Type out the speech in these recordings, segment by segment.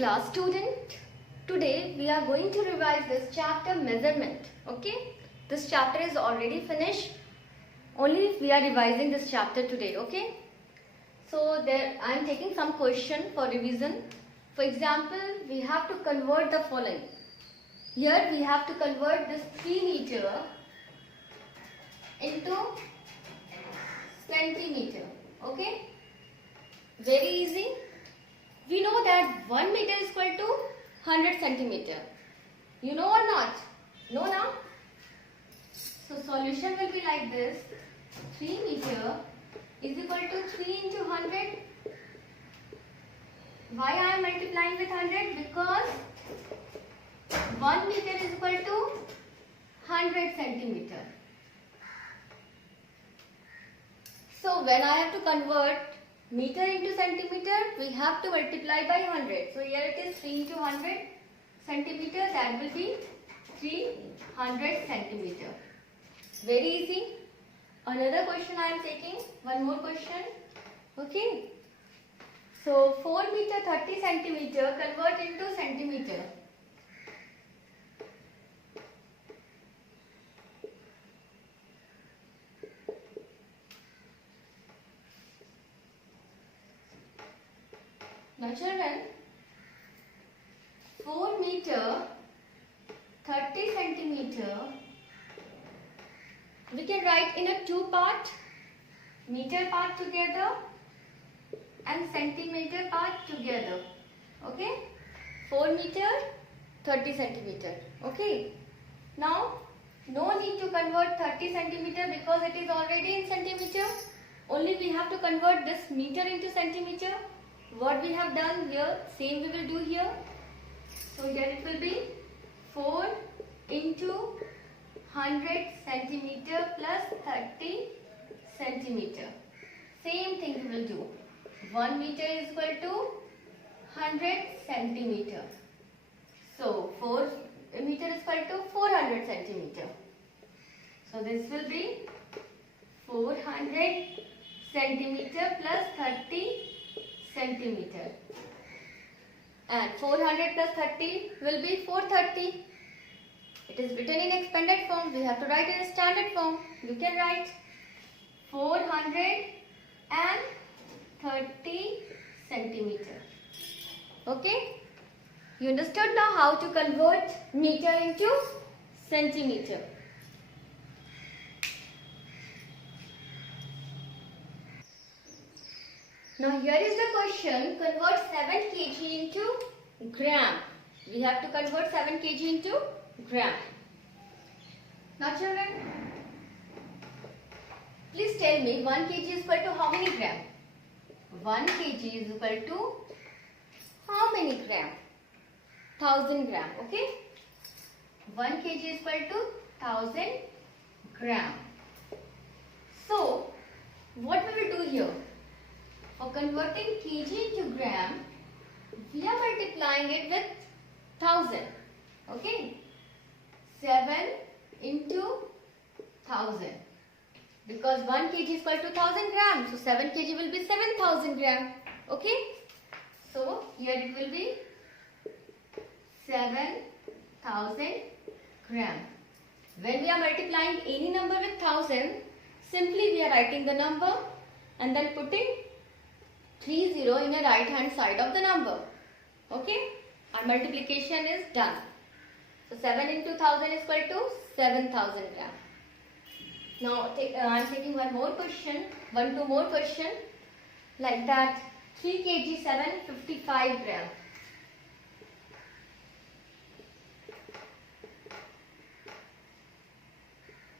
class student. Today we are going to revise this chapter measurement. Okay, this chapter is already finished, only we are revising this chapter today. Okay, so there I am taking some question for revision. For example, we have to convert the following. Here we have to convert this 3 meter into centimeter. Okay, very easy. We know that 1 meter is equal to 100 centimeter. You know or not? No, now? So solution will be like this. 3 meter is equal to 3 into 100. Why I am multiplying with 100? Because 1 meter is equal to 100 centimeter. So when I have to convert meter into centimeter, we have to multiply by 100. So here it is 3 into 100 centimeter, that will be 300 centimeter. Very easy. Another question I am taking, one more question. Okay. So 4 meter 30 centimeter, convert into centimeter. Now children, 4 meter 30 centimeter, we can write in a 2 part, meter part together and centimeter part together. Okay, 4 meter 30 centimeter. Okay, now no need to convert 30 centimeter because it is already in centimeter. Only we have to convert this meter into centimeter. What we have done here, same we will do here. So here it will be 4 into 100 centimeter plus 30 centimeter. Same thing we will do. 1 meter is equal to 100 centimeter. So 4 meter is equal to 400 centimeter. So this will be 400 centimeter plus 30 centimeter, and 400 plus 30 will be 430. It is written in expanded form. We have to write in standard form. You can write 430 centimeter. Okay, you understood now how to convert meter into centimeter. Now here is the question, convert 7 kg into gram. We have to convert 7 kg into gram. Now children, please tell me 1 kg is equal to how many gram? 1 kg is equal to how many gram? 1000 gram, okay? 1 kg is equal to 1000 gram. So, what we will do here? For converting kg into gram, we are multiplying it with 1000. Okay? 7 into 1000. Because 1 kg is equal to 1000 grams. So 7 kg will be 7000 gram. Okay? So here it will be 7000 gram. When we are multiplying any number with 1000, simply we are writing the number and then putting 30 in the right hand side of the number. Okay, our multiplication is done. So 7 into 1000 is equal to 7000 gram. Now I am taking two more question like that. 3 kg 755 gram.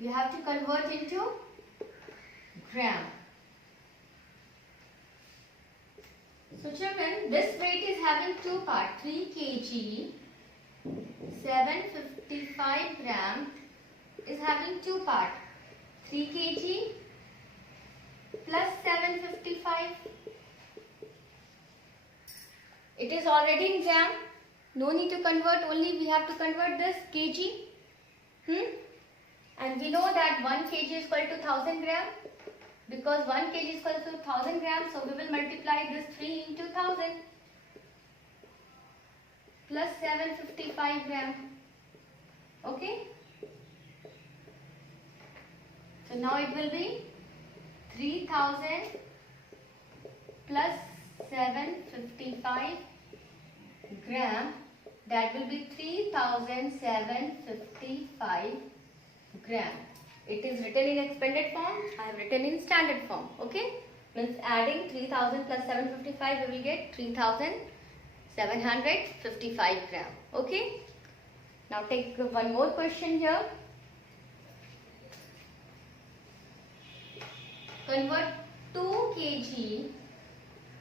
You have to convert into gram. So children, this weight is having 2 parts. 3 kg 755 gram is having 2 parts. 3 kg plus 755. It is already in gram. No need to convert. Only we have to convert this kg. And we know that 1 kg is equal to 1000 gram. Because 1 kg is equal to 1000 grams, so we will multiply this 3 into 1000. plus 755 gram. Okay. So now it will be 3000 plus 755 gram. That will be 3755 gram. It is written in expanded form. I have written in standard form. Okay. Means adding 3000 plus 755, we will get 3755 gram. Okay. Now take one more question here. Convert 2 kg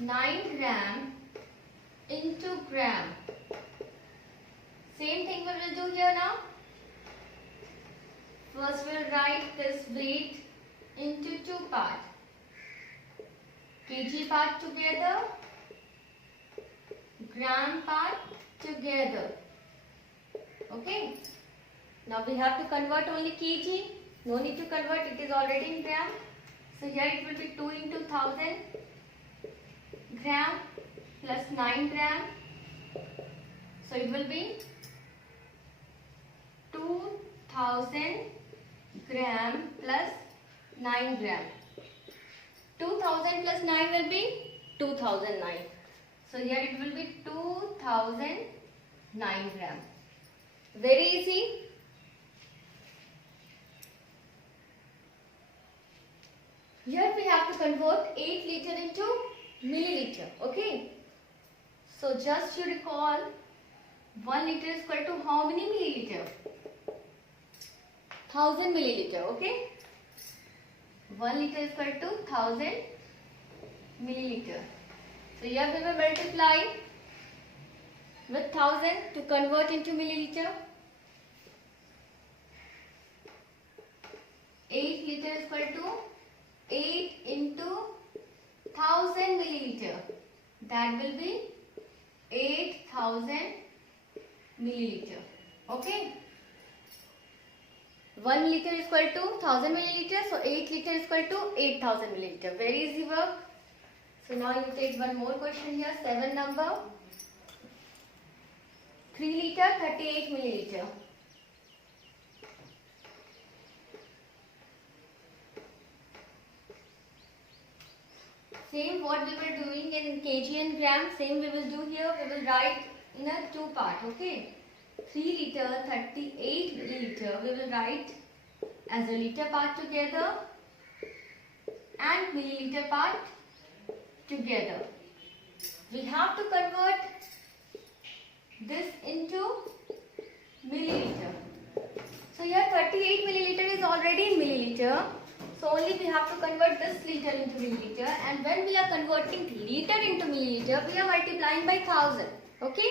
9 gram into gram. Same thing we will do here now. First we will write this weight into two parts. Kg part together, gram part together. Okay. Now we have to convert only kg. No need to convert, it is already in gram. So here it will be 2 into 1000 gram plus 9 gram. So it will be 2000 gram plus 9 gram. 2000 plus 9 will be 2009. So here it will be 2009 gram. Very easy. Here we have to convert 8 liter into milliliter. Okay. So just you recall 1 liter is equal to how many milliliter? 1000 milliliter. Okay. 1 liter is equal to 1000 milliliter. So here we will multiply with 1000 to convert into milliliter. 8 liter is equal to 8 into 1000 milliliter. That will be 8000 milliliter. Okay. 1 liter is equal to 1000 milliliter. So 8 liter is equal to 8000 milliliter. Very easy work. So now you take one more question here. 7 number. 3 liter 38 milliliter. Same what we were doing in kg and gram, same we will do here. We will write in a two part. Okay. 3 liter 38 milliliter we will write as a liter part together and milliliter part together. We have to convert this into milliliter. So here 38 milliliter is already in milliliter. So only we have to convert this liter into milliliter, and when we are converting liter into milliliter, we are multiplying by 1000. Okay.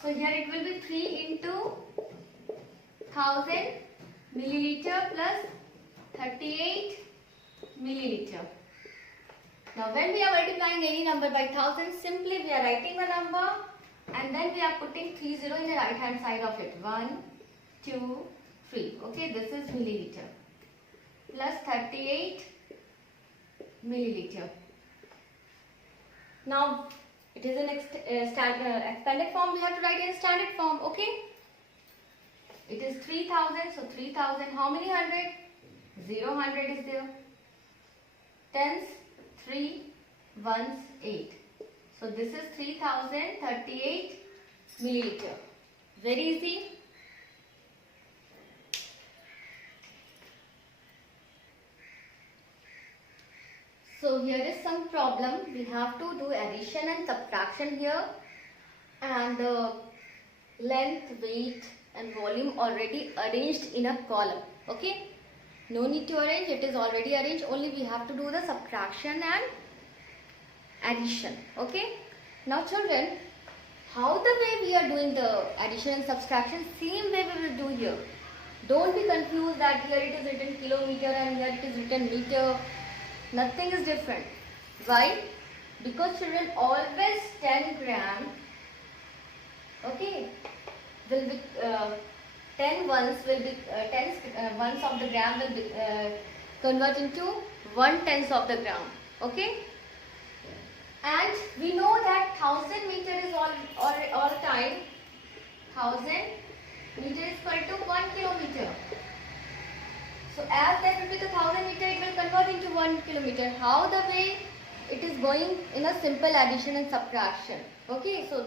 So here it will be 3 into 1000 milliliter plus 38 milliliter. Now when we are multiplying any number by 1000, simply we are writing a number and then we are putting 30 in the right hand side of it. 1, 2, 3. Okay, this is milliliter plus 38 milliliter. Now it is in expanded form. We have to write in standard form. Okay. It is 3000. So 3000. How many hundred? 0 hundred is there. Tens, 3, ones, 8. So this is 3038 milliliter. Very easy. So here is some problem. We have to do addition and subtraction here, and the length, weight and volume already arranged in a column. Okay. No need to arrange. It is already arranged. Only we have to do the subtraction and addition. Okay. Now children, how the way we are doing the addition and subtraction, same way we will do here. Don't be confused that here it is written kilometer and here it is written meter. Nothing is different. Why? Because children, always 10 gram, okay, will be 10 ones will be 10 ones of the gram will be convert into 1/10 of the gram. Okay. And we know that 1000 meter is all time 1000 meter is equal to 1 kilometer. So as that will be the 1000 meter, it will convert into 1 kilometer. How the way? It is going in a simple addition and subtraction. Okay, so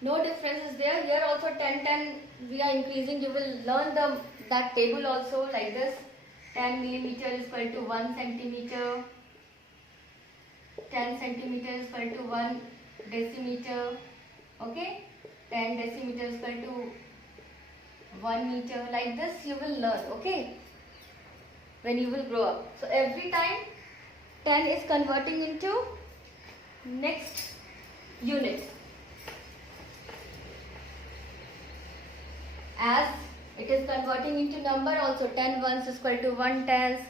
no difference is there. Here also 10 we are increasing. You will learn that table also like this. 10 millimeter is equal to 1 centimeter. 10 centimeter is equal to 1 decimeter. Okay, 10 decimeter is equal to 1 meter. Like this you will learn. Okay, when you will grow up. So every time 10 is converting into next unit. As it is converting into number also, 10 ones is equal to 1 tens,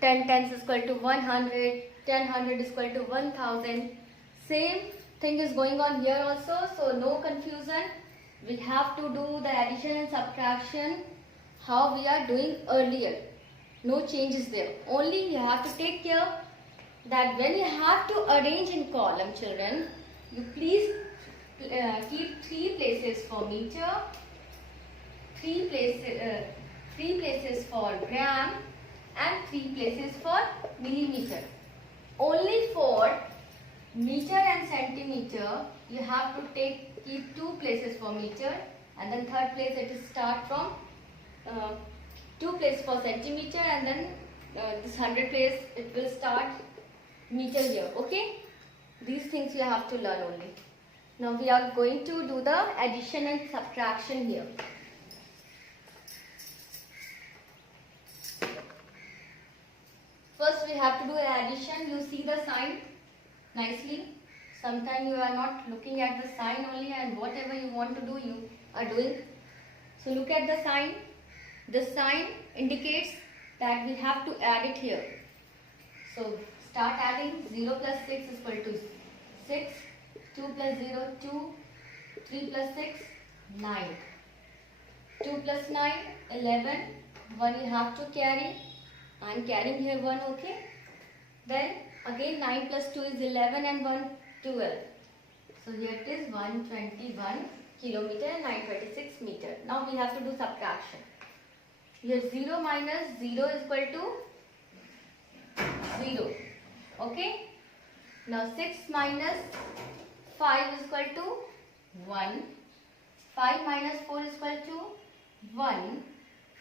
10 tens is equal to 100, 10 hundred is equal to 1000. Same thing is going on here also, so no confusion. We have to do the addition and subtraction how we are doing earlier. No changes there. Only you have to take care that when you have to arrange in column, children, you please keep 3 places for meter, 3 places for gram, and 3 places for millimeter. Only for meter and centimeter you have to keep 2 places for meter, and then third place it is start from 2 places for centimeter, and then this 100 place it will start meter here. Okay, these things you have to learn only. Now we are going to do the addition and subtraction here. First we have to do addition. You see the sign nicely. Sometimes you are not looking at the sign only, and whatever you want to do you are doing. So look at the sign. The sign indicates that we have to add it here. So start adding. 0 plus 6 is equal to 6. 2 plus 0, 2. 3 plus 6, 9. 2 plus 9, 11. 1 you have to carry. I am carrying here 1, okay. Then again 9 plus 2 is 11 and 1, 12. So here it is 121 kilometer and 926 meter. Now we have to do subtraction. Here 0 minus 0 is equal to 0. Okay. Now 6 minus 5 is equal to 1. 5 minus 4 is equal to 1.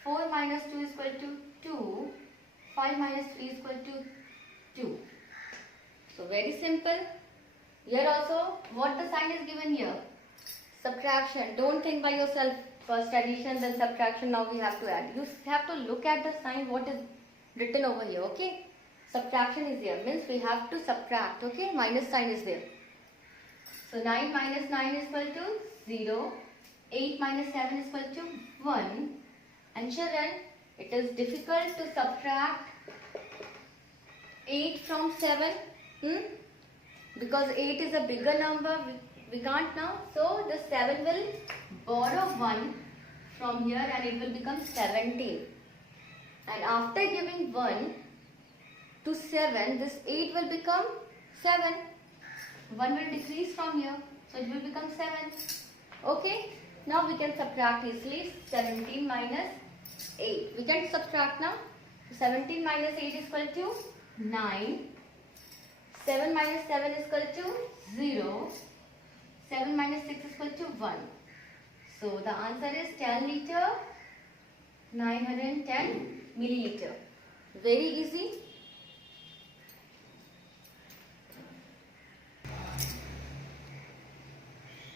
4 minus 2 is equal to 2. 5 minus 3 is equal to 2. So very simple. Here also what the sign is given here? Subtraction. Don't think by yourself. First addition, then subtraction, now we have to add. You have to look at the sign, what is written over here, okay? Subtraction is there, means we have to subtract, okay? Minus sign is there. So 9 minus 9 is equal to 0. 8 minus 7 is equal to 1. And children, it is difficult to subtract 8 from 7. Because 8 is a bigger number. We can't now. So the 7 will borrow 1 from here and it will become 17. And after giving 1 to 7, this 8 will become 7. 1 will decrease from here. So it will become 7. Okay. Now we can subtract easily. 17 minus 8. We can subtract now. 17 minus 8 is equal to 9. 7 minus 7 is equal to 0. 7 minus 6 is equal to 1. So the answer is 10 liter, 910 milliliter. Very easy.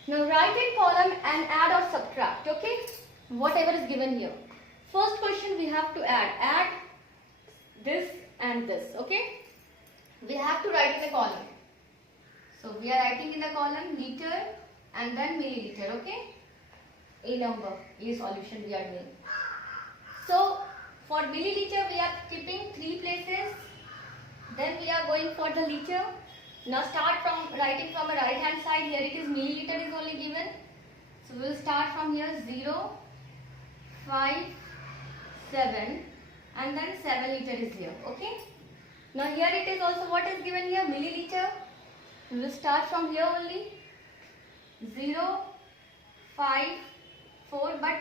Now write in column and add or subtract, okay? Whatever is given here. First question we have to add. Add this and this, okay? We have to write in the column. So we are writing in the column liter and then milliliter, okay? A number, A solution we are doing. So for milliliter we are keeping 3 places. Then we are going for the liter. Now start from writing from a right hand side. Here it is milliliter is only given. So we will start from here 0, 5, 7 and then 7 liter is here, okay? Now here it is also what is given here, milliliter. We will start from here only. 0, 5, 4, but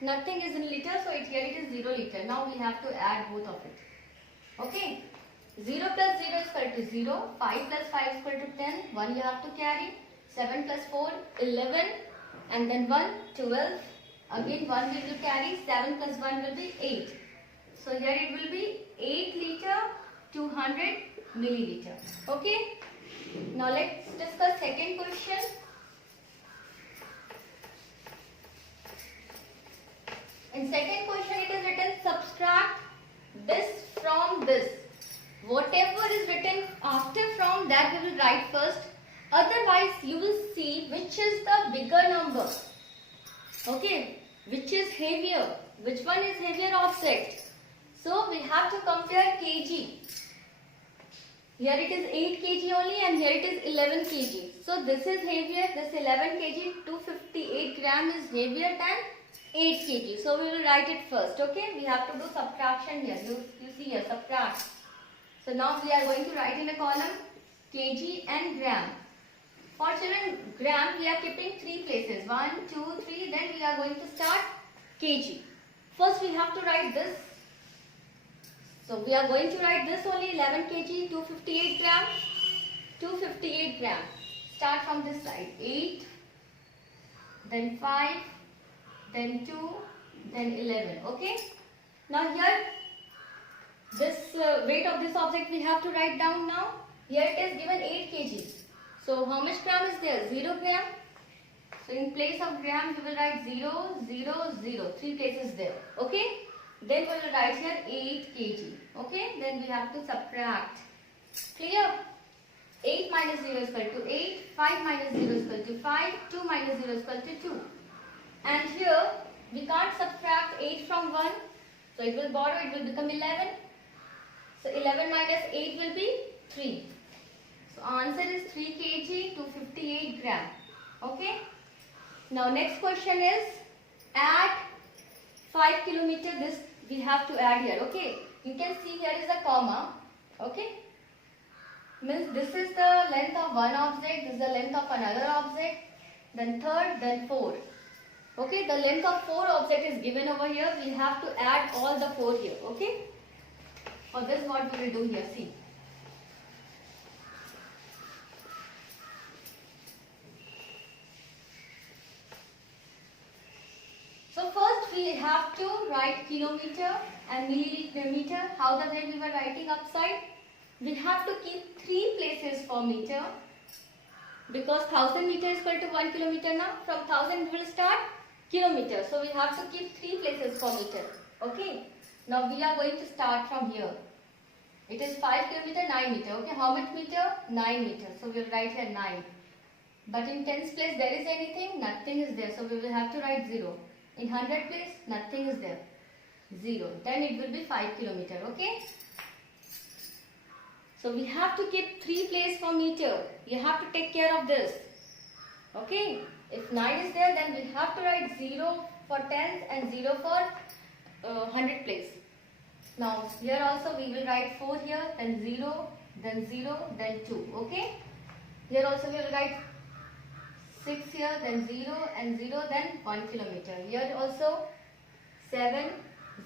nothing is in liter, so here it is 0 liter. Now we have to add both of it. Okay. 0 plus 0 is equal to 0. 5 plus 5 is equal to 10. 1 you have to carry. 7 plus 4, 11. And then 1, 12. Again 1 we will carry. 7 plus 1 will be 8. So here it will be 8 liter 200 milliliter. Okay. Now let's discuss second question. In second question it is written subtract this from this. Whatever is written after from that we will write first. Otherwise you will see which is the bigger number. Okay. Which is heavier. Which one is heavier object. So we have to compare kg. Here it is 8 kg only and here it is 11 kg. So this is heavier. This 11 kg 258 gram is heavier than 8 kg. So we will write it first. Okay. We have to do subtraction here. You see here subtract. So now we are going to write in a column kg and gram. For children gram we are keeping 3 places. 1, 2, 3. Then we are going to start kg. First we have to write this. So we are going to write this only 11 kg 258 gram. 258 gram. Start from this side. 8. Then 5. Then 2. Then 11. Okay. Now here this weight of this object we have to write down now. Here it is given 8 kg. So how much gram is there? 0 gram. So in place of gram we will write 0, 0, 0. 3 places there. Okay. Then we will write here 8 kg. Okay. Then we have to subtract. Clear? 8 minus 0 is equal to 8. 5 minus 0 is equal to 5. 2 minus 0 is equal to 2. And here we can't subtract 8 from 1. So it will borrow. It will become 11. So 11 minus 8 will be 3. So answer is 3 kg 258 gram. Okay. Now next question is add 5 kilometer. This we have to add here. Okay. You can see here is a comma. Okay. Means this is the length of one object. This is the length of another object. Then third. Then fourth. Okay. The length of 4 object is given over here. We have to add all the 4 here. Okay. For this what we will do here. See. So first we have to write kilometer and millimeter. How the way we were writing upside? We have to keep 3 places for meter. Because 1000 meter is equal to 1 kilometer now. From 1000 we will start kilometer. So we have to keep 3 places for meter. Okay. Now we are going to start from here. It is 5 kilometer, 9 meter. Okay. How much meter? 9 meter. So we will write here 9. But in tens place there is anything? Nothing is there. So we will have to write 0. In 100 place, nothing is there. 0. Then it will be 5 kilometer. Okay. So we have to keep 3 places for meter. You have to take care of this. Okay. If 9 is there, then we have to write 0 for tens and 0 for 100 place. Now here also we will write 4 here, then 0, then 0, then 2. Okay. Here also we will write 6 here, then 0 and 0, then 1 kilometer. Here also 7,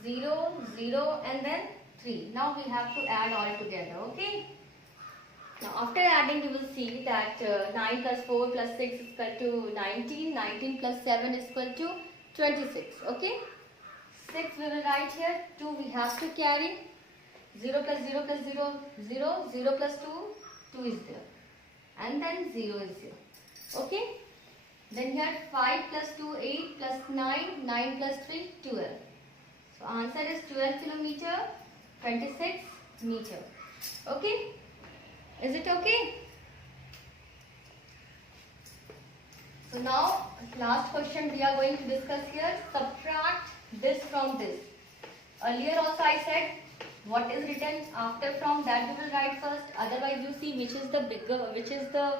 0, 0 and then 3. Now we have to add all together. Okay. Now after adding you will see that 9 plus 4 plus 6 is equal to 19. 19 plus 7 is equal to 26. Okay. 6 we will write here. 2 we have to carry. 0 plus 0 plus 0, 0. 0 plus 2, 2 is there. And then 0 is here. Okay. Then here 5 plus 2, 8 plus 9, 9 plus 3, 12. So answer is 12 kilometer, 26 meter. Okay. Is it okay? So now last question we are going to discuss here. Subtract this from this. Earlier also I said what is written after from that we will write first. Otherwise you see which is the bigger, which is the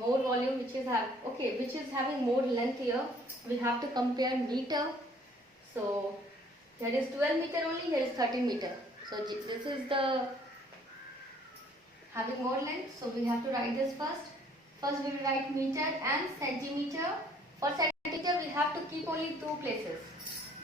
more volume, which is which is having more length here. We have to compare meter. So here is 12 meter only, here is 13 meter. So this is the having more length, so we have to write this first. First we will write meter and centimeter. For centimeter we have to keep only two places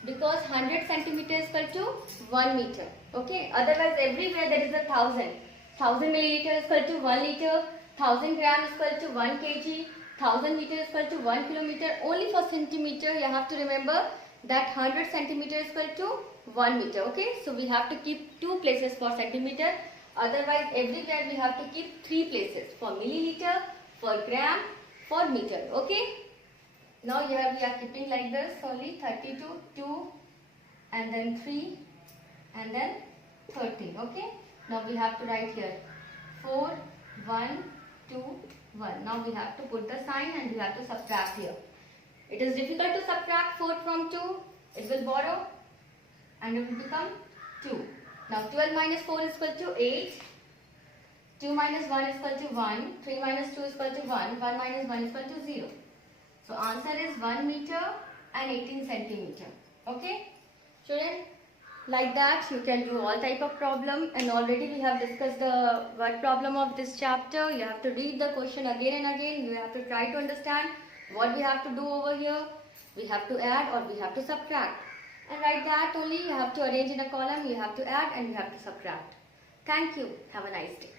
because 100 centimeter is equal to 1 meter. Okay, otherwise everywhere there is a 1000. 1000 milliliter is equal to 1 liter, 1000 gram is equal to 1 kg, 1000 meter is equal to 1 kilometer. Only for centimeter you have to remember that 100 centimeter is equal to 1 meter. Okay, so we have to keep two places for centimeter. Otherwise everywhere we have to keep three places for milliliter, for gram, for meter. Okay, now here we are keeping like this only 32, 2 and then 3 and then 13. Okay, now we have to write here 4, 1, 2, 1. Now we have to put the sign and we have to subtract here. It is difficult to subtract 4 from 2. It will borrow and it will become 2. Now 12 minus 4 is equal to 8. 2 minus 1 is equal to 1. 3 minus 2 is equal to 1. 1 minus 1 is equal to 0. So answer is 1 meter and 18 centimeter. Okay, children, like that you can do all type of problem, and already we have discussed the word problem of this chapter. You have to read the question again and again. You have to try to understand what we have to do over here. We have to add or we have to subtract. And like that only you have to arrange in a column, you have to add and you have to subtract. Thank you. Have a nice day.